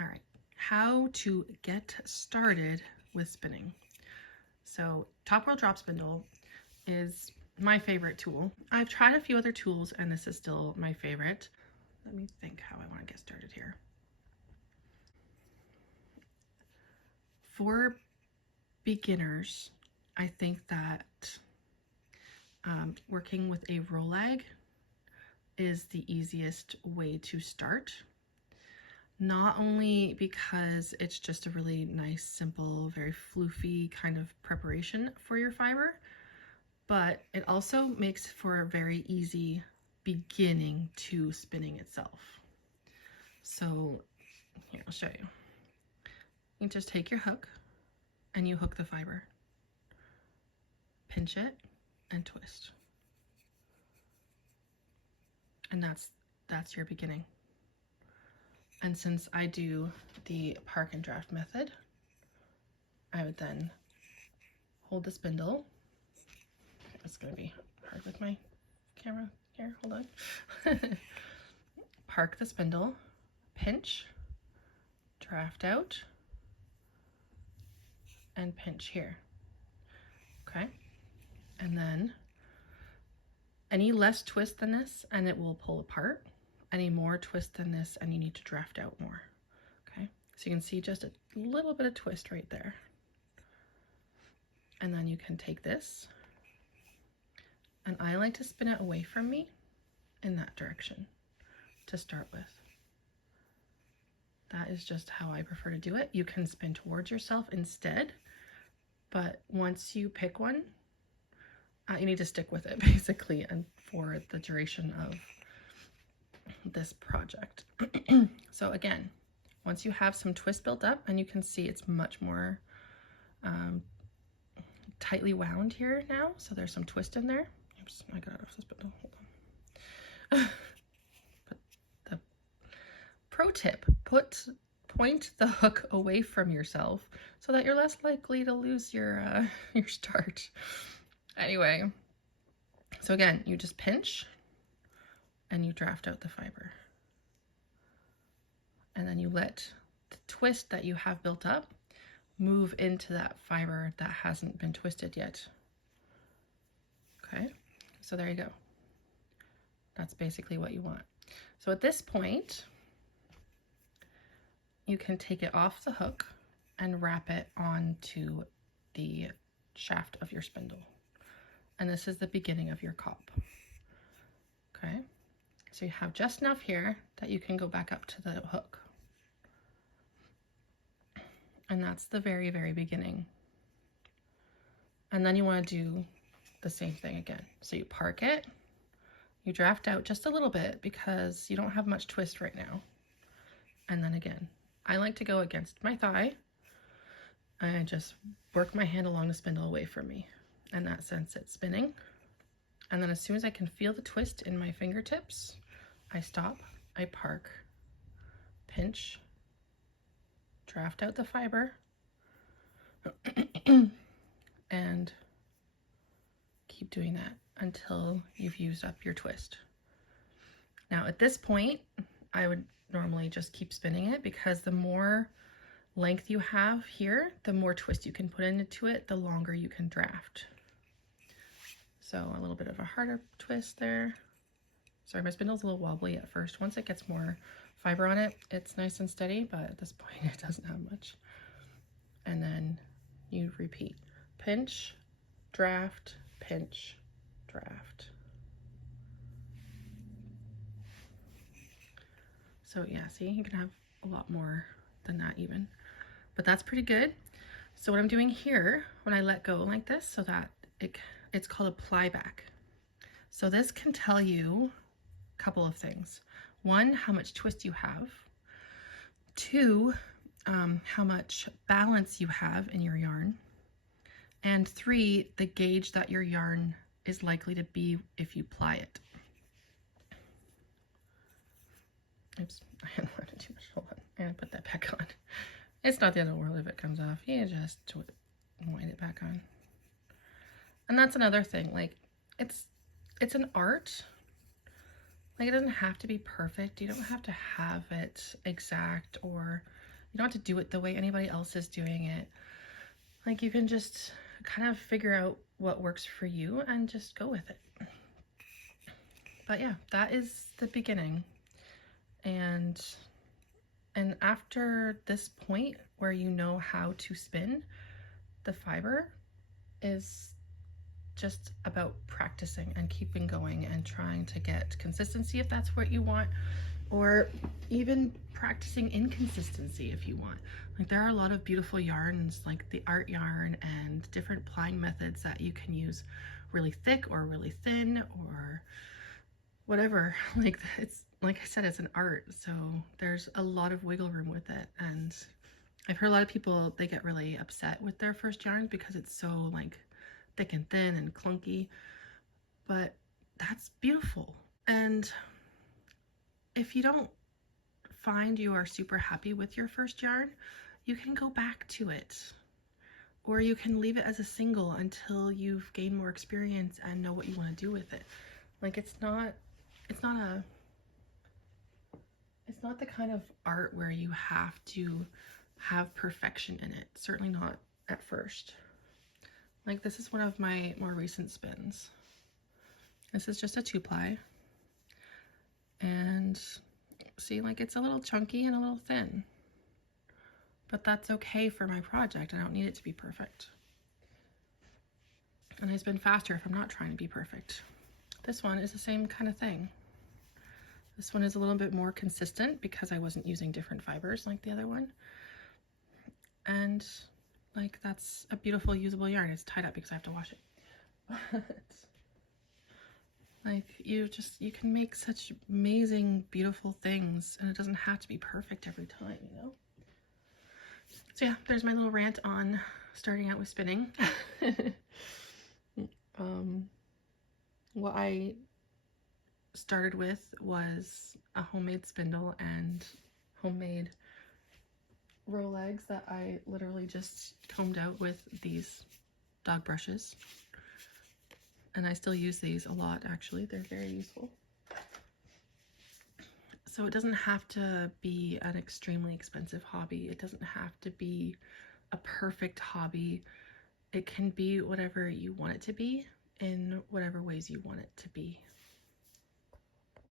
All right, how to get started with spinning. So Top Whorl Drop Spindle is my favorite tool. I've tried a few other tools and this is still my favorite. Let me think how I want to get started here. For beginners, I think that working with a rolag is the easiest way to start. Not only because it's just a really nice, simple, very floofy kind of preparation for your fiber, but it also makes for a very easy beginning to spinning itself. So here, I'll show you. You just take your hook and you hook the fiber, pinch it and twist. And that's your beginning. And since I do the park and draft method, I would then hold the spindle. It's gonna be hard with my camera here, hold on. Park the spindle, pinch, draft out, and pinch here, okay? And then any less twist than this and it will pull apart. Any more twist than this and you need to draft out more, okay? So you can see just a little bit of twist right there. And then you can take this, and I like to spin it away from me in that direction to start with. That is just how I prefer to do it. You can spin towards yourself instead, but once you pick one, you need to stick with it basically and for the duration of this project. So again, once you have some twist built up, and you can see it's much more tightly wound here now, so there's some twist in there. Oops, I got it off the spindle, hold on. But the pro tip, point the hook away from yourself so that you're less likely to lose your start. Anyway, so again, you just pinch and you draft out the fiber. And then you let the twist that you have built up move into that fiber that hasn't been twisted yet. Okay, so there you go. That's basically what you want. So at this point, you can take it off the hook and wrap it onto the shaft of your spindle. And this is the beginning of your cop. Okay, so you have just enough here that you can go back up to the hook. And that's the very, very beginning. And then you want to do the same thing again. So you park it, you draft out just a little bit because you don't have much twist right now. And then again, I like to go against my thigh. I just work my hand along the spindle away from me. In that sense, it's spinning. And then as soon as I can feel the twist in my fingertips, I stop, I park, pinch, draft out the fiber, and keep doing that until you've used up your twist. Now at this point, I would normally just keep spinning it because the more length you have here, the more twist you can put into it, the longer you can draft. So a little bit of a harder twist there. Sorry, my spindle's a little wobbly at first. Once it gets more fiber on it, it's nice and steady, but at this point it doesn't have much. And then you repeat. Pinch, draft, pinch, draft. So yeah, see, you can have a lot more than that even, but that's pretty good. So what I'm doing here, when I let go like this, so that it's called a ply back. So this can tell you a couple of things. One, how much twist you have. Two, how much balance you have in your yarn. And three, the gauge that your yarn is likely to be if you ply it. Oops, I had wanted too much. Hold on, and put that back on. It's not the end of the world if it comes off. You just wind it back on. And that's another thing, like it's an art. Like it doesn't have to be perfect. You don't have to have it exact or You don't have to do it the way anybody else is doing it. Like, you can just kind of figure out what works for you and just go with it. But yeah, that is the beginning. And after this point where you know how to spin, the fiber is just about practicing and keeping going and trying to get consistency if that's what you want, or even practicing inconsistency if you want. Like, there are a lot of beautiful yarns, like the art yarn, and different plying methods that you can use really thick or really thin or whatever. Like, it's, like I said, it's an art, so there's a lot of wiggle room with it. And I've heard a lot of people, they get really upset with their first yarn because it's so like thick and thin and clunky, but that's beautiful. And if you don't find you are super happy with your first yarn, you can go back to it, or you can leave it as a single until you've gained more experience and know what you want to do with it. Like, it's not the kind of art where you have to have perfection in it. Certainly not at first. Like, this is one of my more recent spins. This is just a 2-ply. And see, like, it's a little chunky and a little thin. But that's okay for my project. I don't need it to be perfect. And I spin faster if I'm not trying to be perfect. This one is the same kind of thing. This one is a little bit more consistent because I wasn't using different fibers like the other one. And like, that's a beautiful usable yarn. It's tied up because I have to wash it. But like, you can make such amazing, beautiful things, and it doesn't have to be perfect every time, you know? So yeah, there's my little rant on starting out with spinning. What I started with was a homemade spindle and homemade Whorl eggs that I literally just combed out with these dog brushes. And I still use these a lot, actually. They're very useful. So it doesn't have to be an extremely expensive hobby. It doesn't have to be a perfect hobby. It can be whatever you want it to be in whatever ways you want it to be.